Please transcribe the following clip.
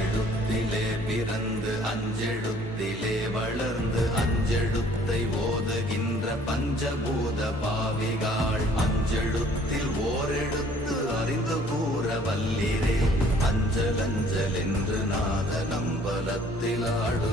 அஞ்செழுத்திலே பிறந்து அஞ்செழுத்திலே வளர்ந்து அஞ்செழுத்தை ஓதுகின்ற பஞ்சபூத பாவிகாள் அஞ்செழுத்தில் ஓரெழுத்து அறிந்து கூற வல்லிரே அஞ்சல் அஞ்சல் என்று நாத நம்பலத்தில் ஆடு